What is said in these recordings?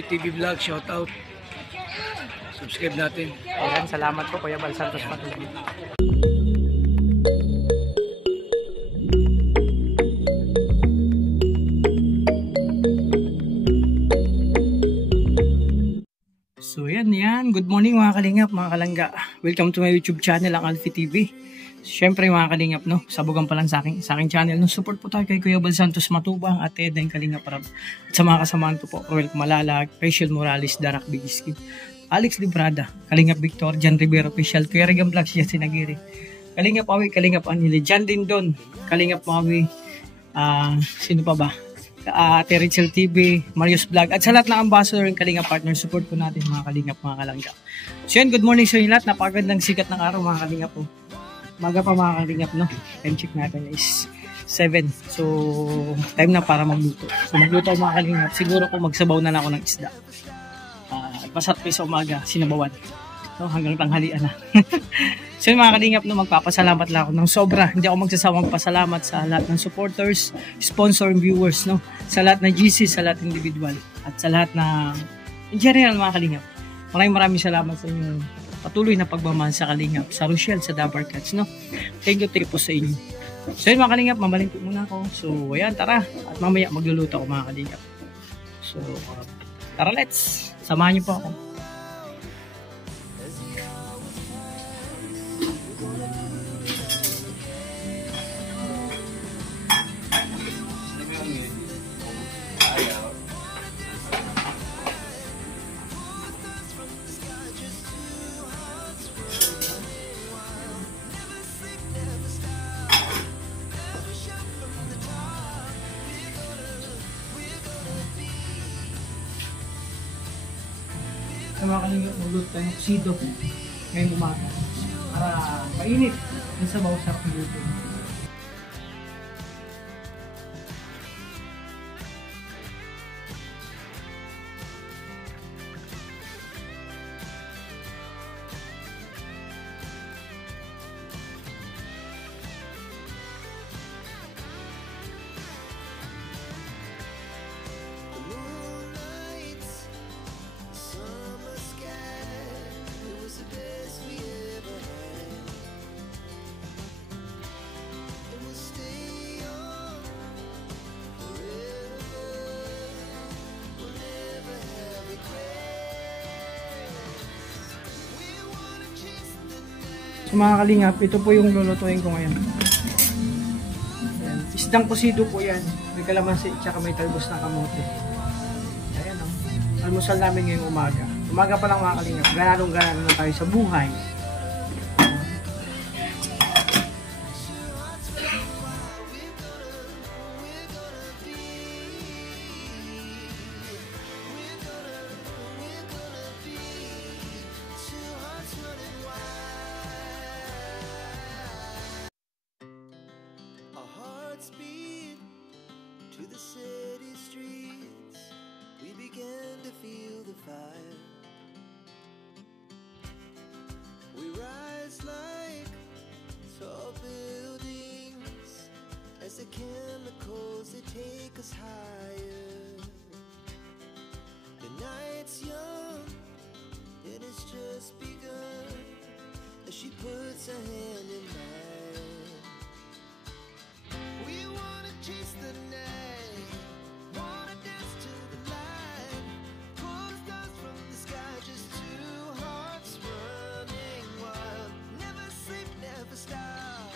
TV Vlog, shout out. Subscribe natin. Ayan, salamat po Kuya Bal Santos Matuloy. So yan. Good morning mga kalingap, mga kalangga. Welcome to my YouTube channel, ang Alfie TV. Siyempre mga kalingap, no, sabugan pa lang sa aking channel. No, support po tayo kay Kuya Bal Santos Matubang at Ed and Kalingap Rab. At sa mga kasamahan ko po, Roel Malalag, Rachel Morales, Darak Bigiski, Alex Librada, Kalingap Victor, Jan Rivero Official, Kuya Regan Vlogs, Jan Sinagiri, Kalingap Awi, Kalingap Anili, Jan Dindon, Kalingap Awi, sino pa ba? Ate Rachel TV, Marius Vlog, at sa lahat ng ambassador ng Kalingap partner, support po natin mga Kalingap, mga Kalangga. So yan, good morning sa inyo lahat. Napakagandang sikat ng araw mga Kalingap po. Maga pa mga Kalingap, no? Time check natin is 7. So, time na para magluto. So, magluto mga Kalingap. Siguro kung magsabaw na lang ako ng isda. Masarap sa umaga, sinabawan. So, hanggang tanghalian na. So, mga Kalingap, no, magpapasalamat lang ako ng sobra. Hindi ako magsasawang pasalamat sa lahat ng supporters, sponsor, viewers, no? Sa lahat ng GC, sa lahat ng individual. At sa lahat na, in general, mga Kalingap. Maraming salamat sa inyo. Patuloy na pagmamahal sa Kalingap, sa Rochelle, sa Dabar Cats, no? Thank you po sa inyo. So yun mga Kalingap, mamaling po muna ako. So ayan, tara. At mamaya magluluto ako mga Kalingap. So tara, let's. Samahan niyo po ako. Sa mga Kalingap, magluto tayo ng sido ngayong umaga para mainit yung sabaw sa luto. So mga Kalingap, ito po yung lulutuin ko ngayon. Ayan. Isdang kusido po yan. May kalamansi at may talbos ng kamote. Ayan o. Almusal namin ngayong umaga. Umaga pa lang mga Kalingap. Ganadong na tayo sa buhay. To the city streets, we began to feel the fire. We rise like tall buildings as the chemicals they take us higher. The night's young and it's just begun as she puts her hand in mine. We wanna chase the night, wanna dance to the light, pull stars from the sky, just two hearts running wild. Never sleep, never stop,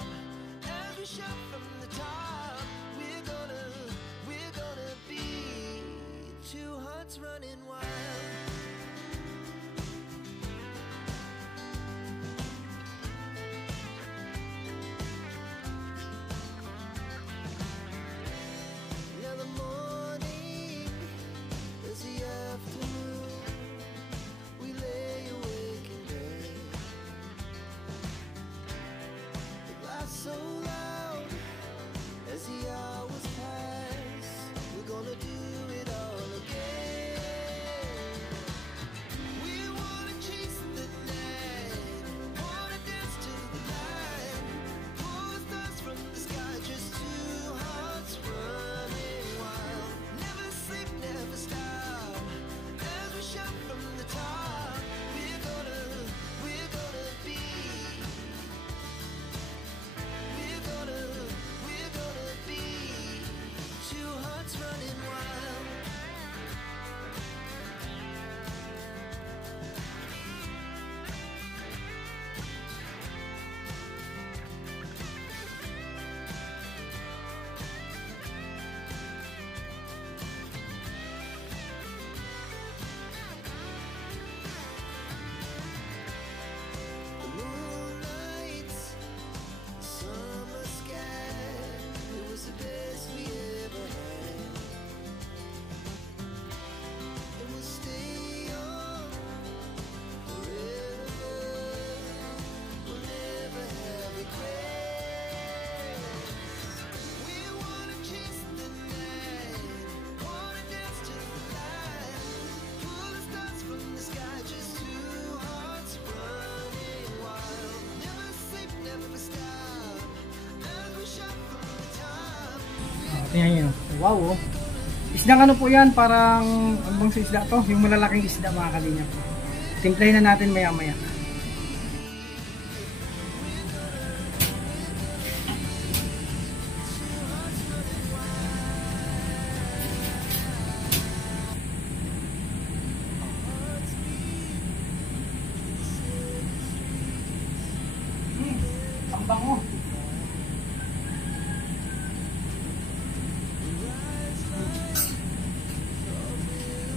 as we shout from the top. We're gonna be two hearts running wild. So loud as the hours pass, we're gonna do it all again. Ayan yun. Wow, oh. Isdang ano po yan, parang, ano bang isda to? Yung malalaking isda mga kalingap. Timplahin na natin maya maya. Ang bango.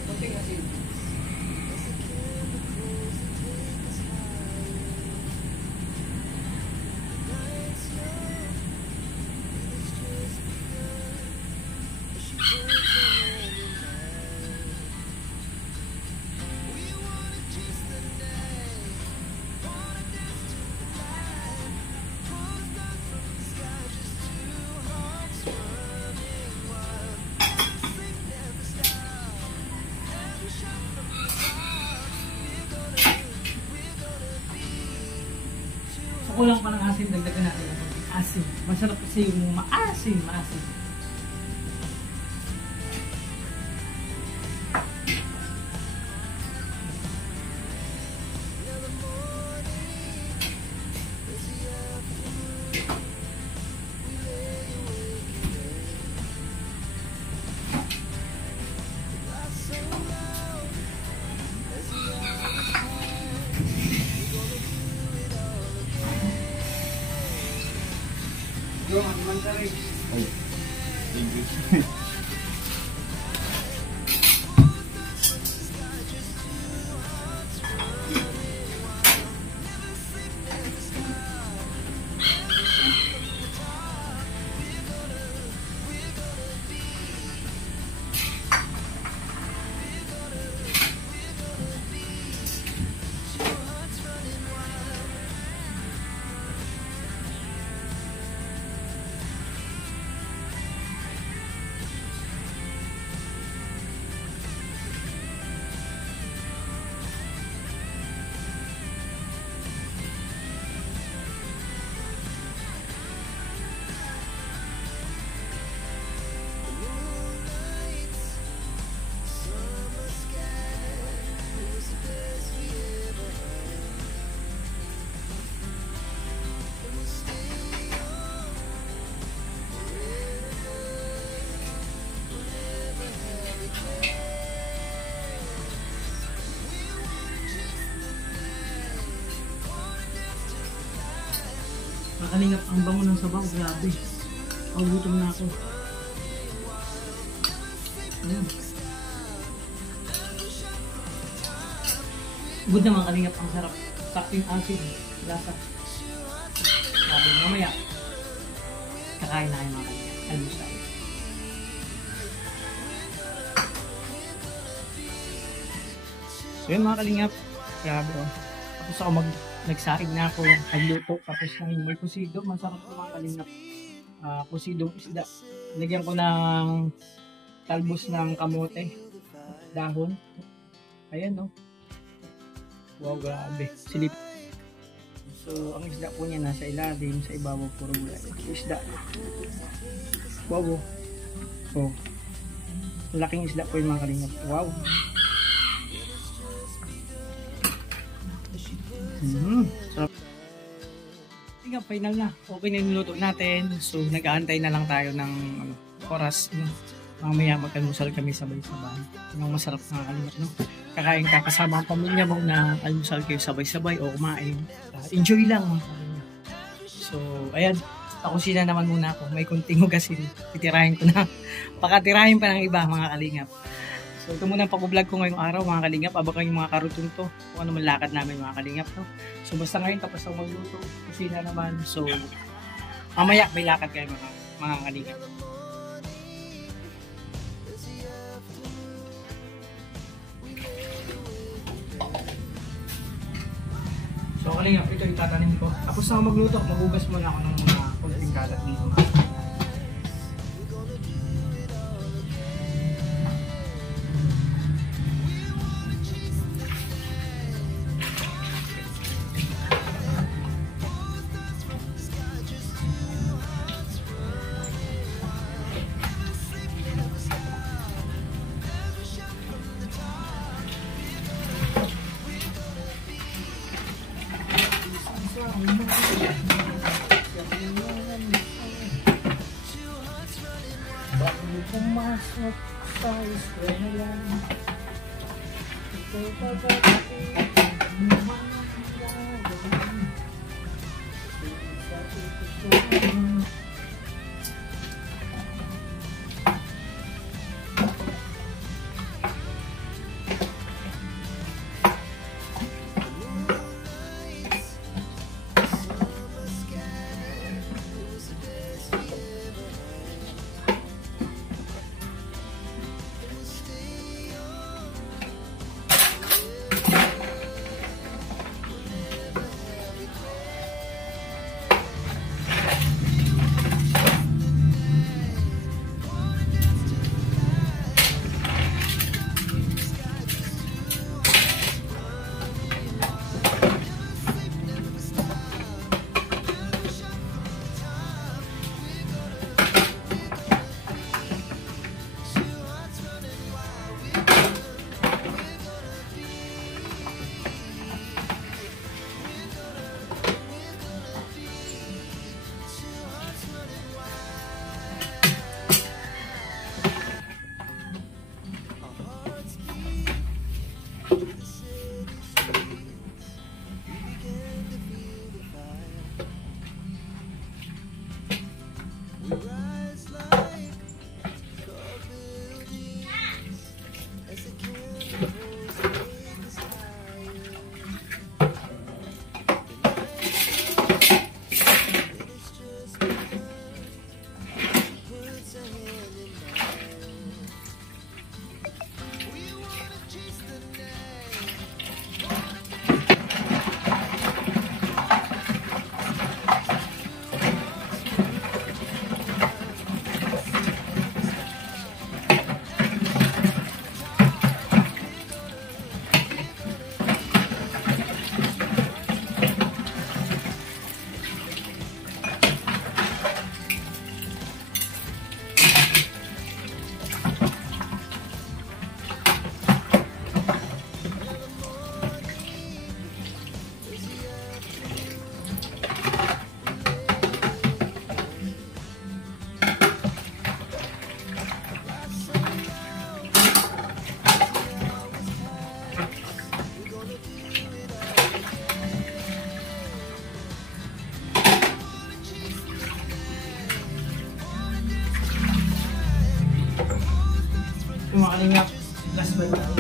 Kunting asin. So, kulang pa ng asin, dagdagan natin ng konting asin. Masarap kasi yung maasim. Yung manta rin. Ay, English. Makalingap ang bango ng sabaw, grabe. Ang gutom na ako. Ayan. Good naman kalingap, ang sarap. Sakting acid, lasa. Grabe, mamaya. Kakain na kayo mga kalingap. Almusal. So yun mga kalingap. Grabe oh. Tapos ako nagsaing na ako, nagluto, tapos may kusido, masarap po mga kalingap. Kusidong isda. Lagyan ko ng talbos ng kamote, dahon. Ayan no. Wow, grabe. Silip. So, ang isda po niya nasa ilalim, sa ibabaw puro gulay. Isda. Wow. Oh. Laking isda po yung mga kalingap. Wow. Sarap. Tingnan, final na. Okay na yung luto natin. So, nag-aantay na lang tayo ng oras. Mamaya mag-almusal kami sabay-sabay. Yung masarap na kalingap, no? Kakain ka kasama ang pamilya mo na almusal kayo sabay-sabay o kumain. Enjoy lang mga kalingap. So, ayan. Pakusina naman muna ako. May kunting hugasin. Titirahin ko na. Pakatirahin pa ng iba mga kalingap. So, ito muna ang pag-vlog ko ngayong araw mga kalingap. Abangan yung mga karutong to. Kung ano man lakad namin mga kalingap. No? So, basta ngayon tapos ako magluto. Kusina naman. So, mamaya may lakad kayo mga kalingap. So, kalingap, ito itatanim ko. Tapos na ako magluto. Magugas muna ako ng mga konting kalat dito. Bago pumasok sa eskwela, ikaw pa bakit Kumakalingap, last one daw.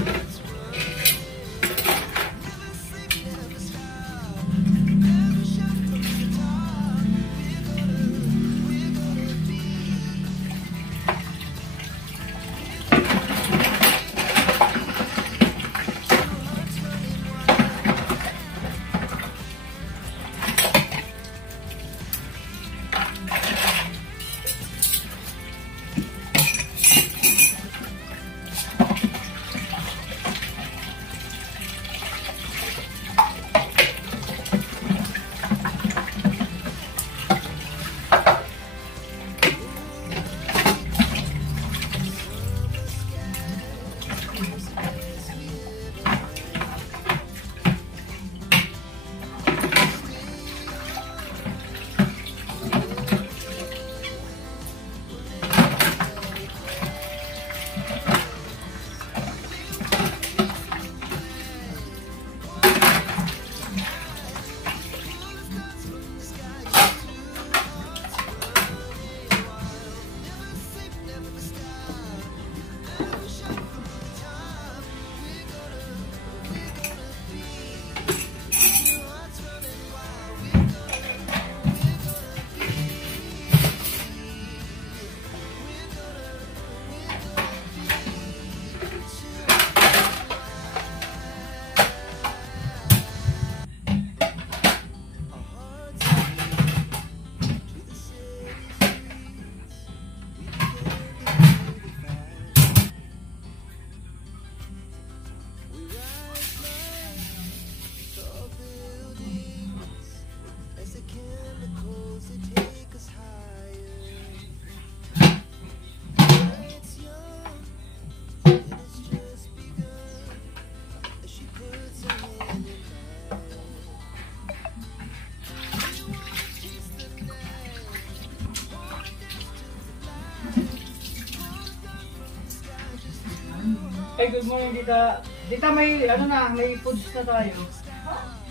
Ay, good morning, Dita. Dita, may, ano na, may foods na tayo.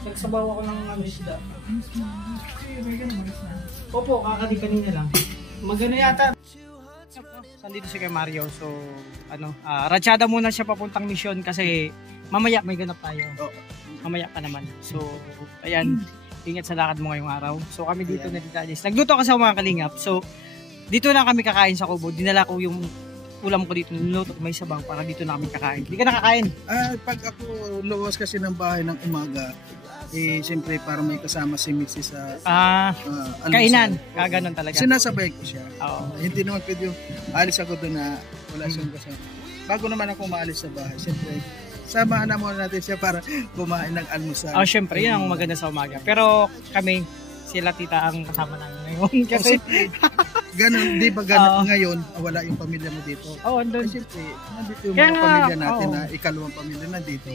Nagsabaw ako ng ano isda. Opo, kakadi kanina lang. Magano yata. Sandito si kay Mario. So, ano, ratsyada muna siya papuntang misyon kasi mamaya may ganap tayo. Mamaya pa naman. So, ayan. Ingat sa lakad mo ngayong araw. So, kami dito na Tita Alice. Nagluto kasi ako mga kalingap. So, dito na kami kakain sa Kubo. Dinala ko yung ulam ko dito. Niluto ko may sabaw para dito na kami kakain. Hindi ka nakakain. Pag ako luwas kasi ng bahay ng umaga, eh siyempre para may kasama si Mrs. sa Kainan. Kaganon talaga. Sinasabay ko siya. Oo. Hindi naman pwede yung alis ako doon na wala siyang kasama. Bago naman ako maalis sa bahay, siyempre samahan na muna natin siya para kumain ng almusal. Syempre, yun ang maganda sa umaga. Pero kami, sila tita ang kasama namin ngayon. Kasi, ganun, di ba ganun ngayon, wala yung pamilya mo dito? Oo, andun. Siyempre, nandito yung Kaya mga nga, pamilya natin oo. na ikalawang pamilya nandito.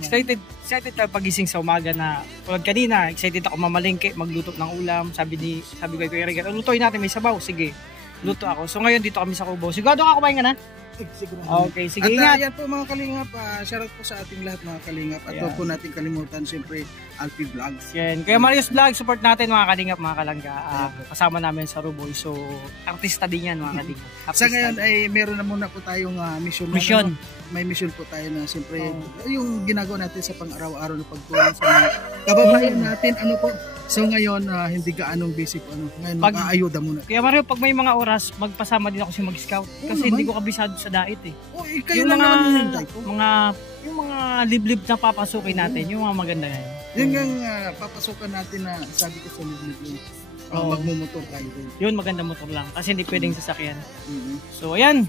Excited tayo pagising sa umaga na, tulad kanina, excited ako mamalingke, magluto ng ulam. Sabi ko kay Kuya Regan, lutuin natin, may sabaw. Sige, luto ako. So ngayon dito kami sa Kubo. Sigurado ka kumain ka na? Okay, sige, ingat. At yan po mga kalingap, shoutout po sa ating lahat mga kalingap. At huwag po natin kalimutan siyempre Alfie Vlogs. Yan. Kaya Marius Vlog, support natin mga kalingap, mga kalangga. Kasama namin sa Ruboy. So, artista din yan mga kalingap. Sa ngayon ay meron na muna po tayong mission. May mission po tayo na siyempre yung ginagawa natin sa pang-araw-araw na pagtulong sa mga kababayan natin. Ano po? So ngayon, hindi ka anong basic ngayon mag-aayuda muna. Kaya Mario, pag may mga oras, magpasama din ako si mag-scout. Kasi hindi ko kabisado sa diet eh. Kayo yung na naman hinintay ko. Yung mga liblib na papasukin natin, yung mga maganda yan. Yung papasukan natin na sabi ko sa liblib yun. Magmumotor tayo doon. Yun, maganda motor lang. Kasi hindi pwedeng sasakyan. So ayan,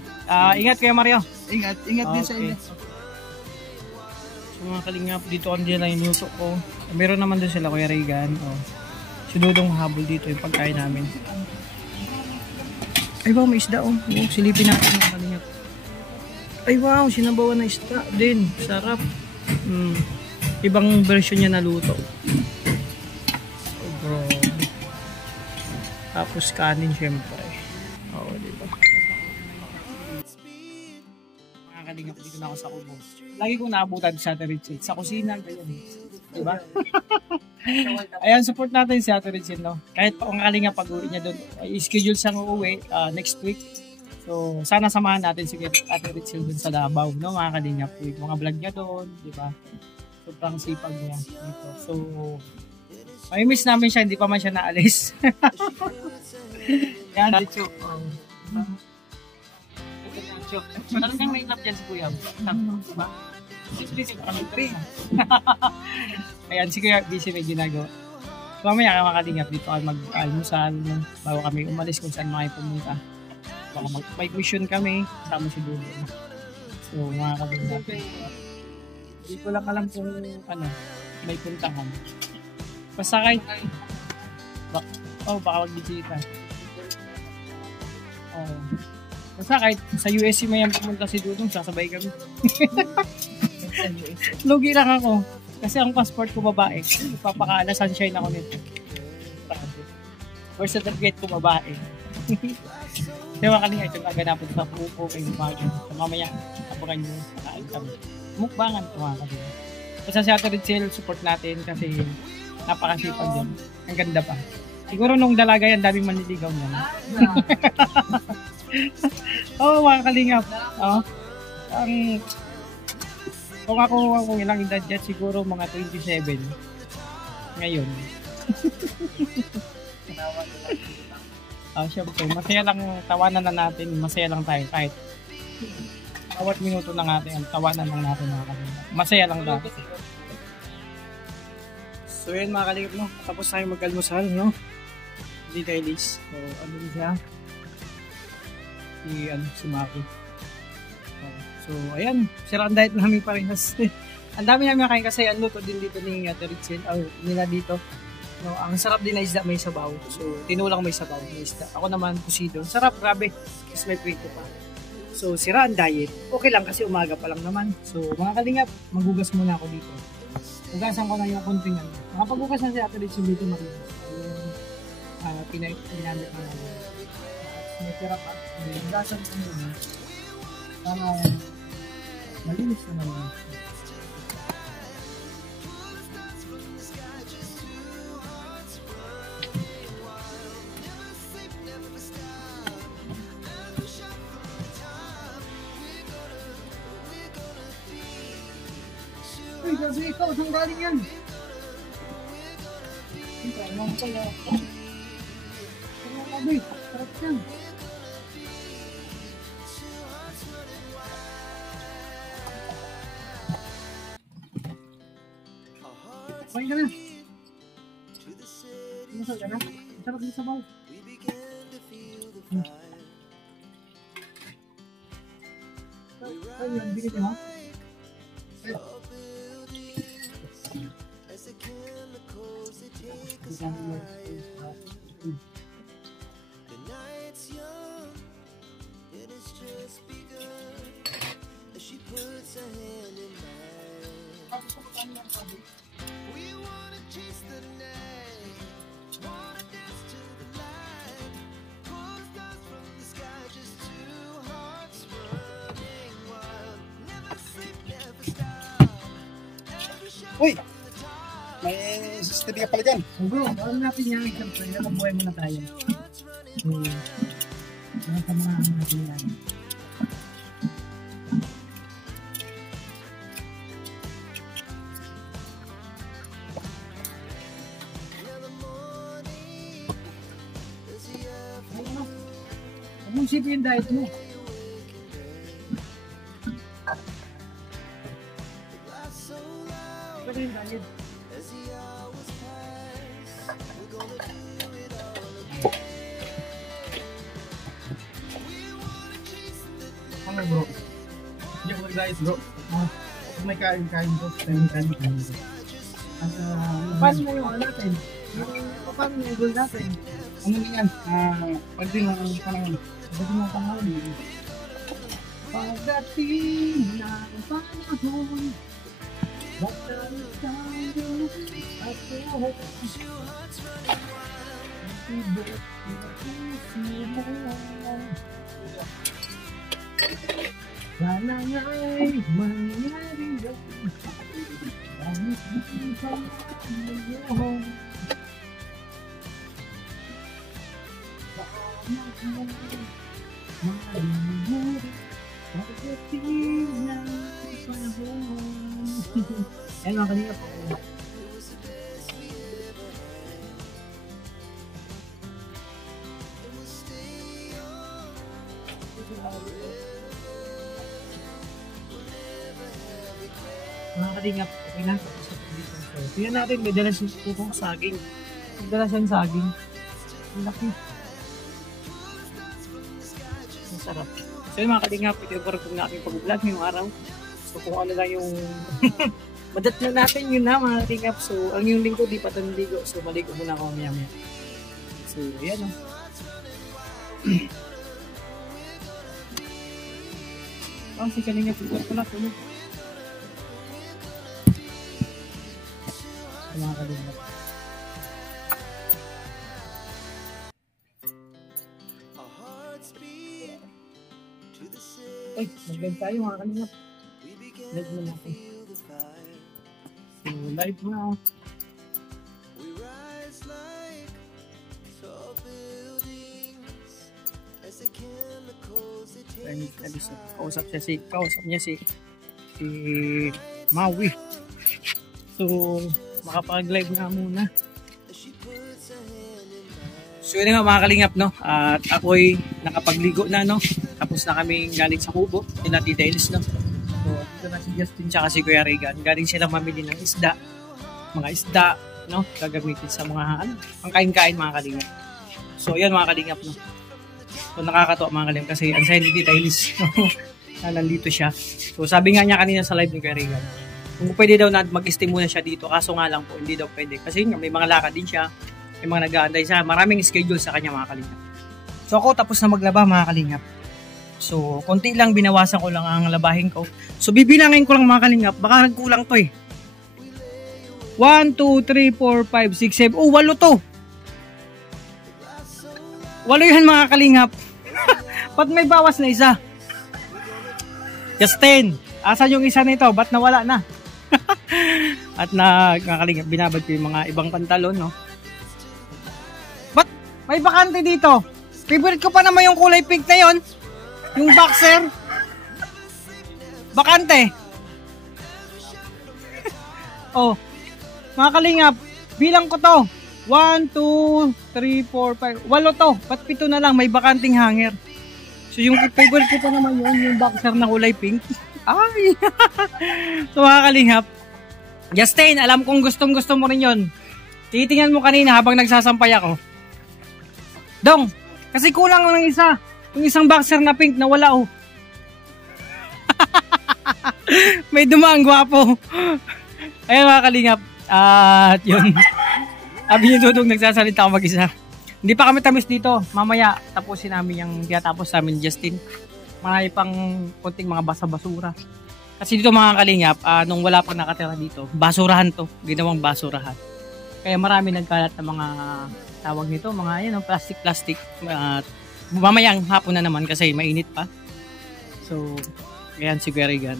ingat kayo Mario. Ingat din sa inyo. So mga kalingap, dito ang nila yung luto ko. Meron naman doon sila Kuya Regan. Si Dudong habol dito yung pagkain namin. Ay wow, may isda silipin natin mga kalingap. Ay wow, sinabawan na isda din. Sarap. Ibang version niya na luto. Bro. Tapos kanin syempre. Diba? Mga kalingap, dito na ako sa Kubo. Lagi kong naabutan sa Ate Richel. Sa kusina, ganyan. Diba? Ayan, support natin si Ate Richel, no? Kahit pa ang kalingap pag-uwi niya doon, i-schedule siyang uuwi next week. So, sana samahan natin si Ate Richel doon sa Davao, no? Mga kalingap. Yung mga vlog niya doon, diba? Sobrang sipag niya dito. So, may miss namin siya, hindi pa man siya naalis. Yan, Dicho. Talagang may love dyan si Kuya. Diba? Ayan, si Kuya busy may ginagawa. Mamaya ka makalingap dito kami mag-almusal bago kami umalis kung saan mga pumunta. Baka may mission kami, kasama si Dulo. So, mga kalingap. Hindi ko lang alam kung may puntahan. Basta kahit baka magbisita. Basta kahit sa USC may pumunta si Dudong, sasabay kami. Lugi lang ako. Kasi ang passport ko babae. Ipapakaala sunshine ako nito. Birth certificate ko babae. Diba kanina ito naganapan sa pupo kay Umaga. Mamaya, abangan nyo, nakain kami. Mukbangan ko mga kanina. Basta si Ate Richel, support natin kasi napakasipag yan. Ang ganda pa. Siguro nung dalaga yan, daming manliligaw yan. Mga kalingap. Kung ilang edad yan, siguro mga 27. Ngayon. Siyempre, masaya lang tawanan na natin. Masaya lang tayo kahit bawat minuto na natin, tawanan lang natin mga kalingap. Masaya lang tayo. So yun mga kalingap, no? Tapos tayo mag-almusal, no? Hindi tayo Liz. So ano siya? Si Maki. So ayan, siraan diet namin parehas. Ang dami namin nakain kasi ang luto din dito ni Ate Richel, nila dito. No, ang sarap din na isda, may sabaw. So tinulang may sabaw, may isda. Ako naman pusido. Sarap, grabe. Kasi may prito pa. So siraan diet. Okay lang kasi umaga pa lang naman. So mga kalingap, magugas muna ako dito. Hugasan ko na yung konting ano. Nakapaghugas na si Ate Richel dito marinas. Pinamit na namin. May tira pa. Hugasan ko muna. Para Malinis na naman. Uy, gabi ikaw, saan galing yan? Ito, naman pala. Ano gabi? Sarap yan. Kumain ka na. Masal ka na? Masarap din sa baw. Ay, yung bigit mo? Ay. Uy! May CCTV ka pala dyan. Bro, alam natin yan. Siyempre, nakabuhay muna tayo. So, nakasamahan natin yan. Huwag mong sipin yung diet mo. Ano yung diet? Ano bro? Hindi ako mag-diet bro. Kung may kain-kain bro, kain-kain bro. Paano na yung ano natin? Paano na yung goal natin? Ano na yan? Pwede na ang panahon. Pwede mo panahon. Pagdating ng panahon, bakal tayo at buhok. Tibok na puso mo. Sana nga'y mangyari yan. Kahit di pa ngayon. Ayan mga kanina po. Mga kalingap, okay na. Tingnan natin, may dala siyang saging. May dala siyang saging. Ang laki. Masarap. So yun mga kalingap, ito yung parang natin pag-vlog ngayong araw. So kung ano lang yung madat na natin yun na mga kalingap. So ang yung lingko di pa tandigo. So maligo muna ako maya-maya. So yan o. Oh, si kalingap, ito pala tulog. Mga kalingap. Ay, mag-live tayo mga kalingap. Live na natin. So, live na. Kausap niya si Maui. So, makapag-live na muna. So yun nga mga kalingap, no? At ako'y nakapagligo na, no? Tapos na kami galing sa Kubo, nila Tita Elis, no? So dito na si Justin tsaka si Kuya Regan. Galing sila mamili ng isda. Mga isda, no? Gagamitin sa mga, ang kain-kain mga kalingap. So yan mga kalingap, no? So nakakatawa mga kalingap kasi ang saya ni Tita Elis, no? Na nandito siya. So sabi nga niya kanina sa live ni Kuya Regan, kung pwede daw na mag-stay muna siya dito, kaso nga lang po, hindi daw pwede. Kasi nga, may mga lakad din siya, may mga nag-aantay siya, maraming schedule sa kanya mga kalingap. So ako tapos na maglaba mga kalingap. So konti lang, binawasan ko lang ang labahin ko. So bibilangin ko lang mga kalingap, baka nagkulang to eh. 1, 2, 3, 4, 5, 6, 7, oh 8 to. 8 yan mga kalingap. Ba't may bawas na isa? Justin! Asan yung isa nito? Ba't nawala na? At nakakalingap, binabad ko yung mga ibang pantalon, no? Ba't may bakante dito? Favorite ko pa naman yung kulay pink na yon. Yung boxer. Bakante. Oh, mga kalingap, bilang ko to. 1, 2, 3, 4, 5. 8 to. Ba't 7 na lang? May bakanting hanger. So yung favorite ko pa naman yun, yung boxer na kulay pink. Ay! So mga kalingap, Justin, alam kong gustong gusto mo rin yun. Titingnan mo kanina habang nagsasampay ako. Dong, kasi kulang lang ng isa. Yung isang boxer na pink na wala oh. May dumaang gwapo. Ayun mga kalingap. At yun. Sabi ni Dudong nagsasalita ako mag-isa. Hindi pa kami tamis dito. Mamaya tapusin namin yung tinatapos namin ni Justin. Marami pang konting mga basa-basura. Kasi dito mga kalingap, nung wala pang nakatira dito, basurahan to. Ginawang basurahan. Kaya marami nagkalat na mga tawag nito, mga plastic. Mamayang hapon na naman kasi mainit pa. So, ayan si Garigan.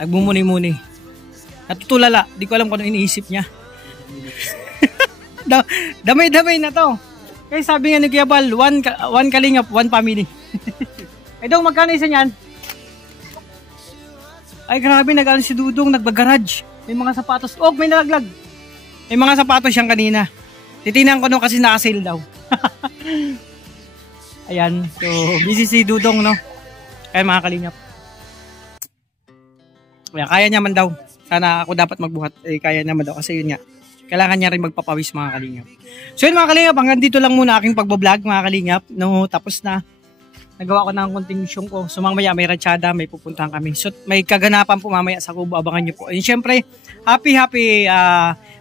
Nagbumuni-muni. Natutulala. Di ko alam kung ano iniisip niya. Damay-damay na to. Kaya sabi nga ni Kiyabal, one kalingap, one family. Ay Dong, magkano isa niyan? Ay grabe, nag-alis si Dudong, nagbagarage. May mga sapatos. Oh, may nalaglag. May mga sapatos siyang kanina. Titinan ko nung kasi naka-sale daw. Ayan, so busy si Dudong, no? Kaya mga kalingap. Kaya niya man daw. Sana ako dapat magbuhat. Kaya naman daw kasi yun nga. Kailangan niya rin magpapawis mga kalingap. So yun mga kalingap, hanggang dito lang muna aking pagbablog mga kalingap. No, tapos na. Nagawa ko na ang konting mission ko. So mamaya may ratsyada, may pupuntahan kami. So may kaganapan po mamaya sa Kubo. Abangan nyo po. And syempre, happy,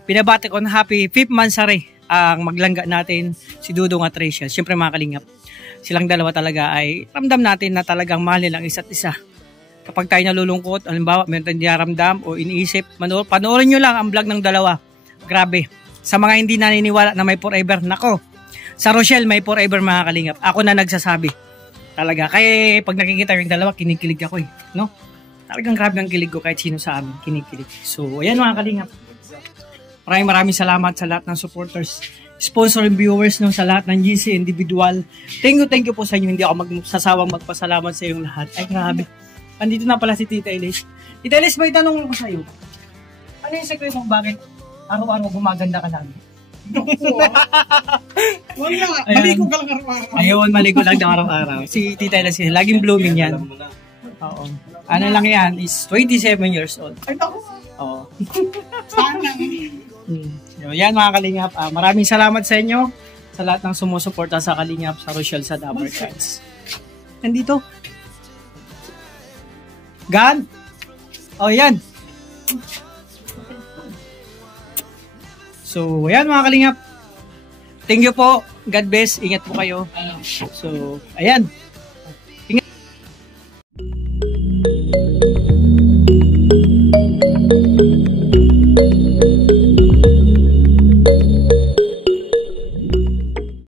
pinabati ko na happy 5th Mansari ang maglangga natin si Dudong at Rachel. Syempre mga kalingap, silang dalawa talaga ay ramdam natin na talagang mahal nilang isa't isa. Kapag tayo nalulungkot, halimbawa, meron tayong dinaramdam o iniisip, panoorin nyo lang ang vlog ng dalawa. Grabe. Sa mga hindi naniniwala na may forever, nako. Sa Rochelle, may forever mga kalingap. Ako na nagsasabi. Talaga. Kaya pag nakikita yung dalawa, kinikilig ako eh. No? Talagang grabe ang kilig ko kahit sino sa amin. Kinikilig. So, ayan mga kalingap. Maraming salamat sa lahat ng supporters, sponsor and viewers, no, sa lahat ng GC individual. Thank you po sa inyo. Hindi ako magsasawang magpasalamat sa inyong lahat. Ay grabe. Andito na pala si Tita Elis. Tita Elis, may tanong ako sa iyo. Ano yung sekreto mo bakit araw-araw gumaganda ka lang? Wala, maligo ka lang araw-araw. Ayun, maligo lang ng araw-araw. Si Tita Elis, laging blooming yan. Oo. Ano lang yan, is 27 years old. Ay, ako. Oo. Sana. So, yan mga kalingap, maraming salamat sa inyo sa lahat ng sumusuporta sa kalingap sa Rochelle sa Dabber Cards. Nandito. Gan? Oh, yan. So, ayan mga kalingap. Thank you po. God bless. Ingat po kayo. So, ayan.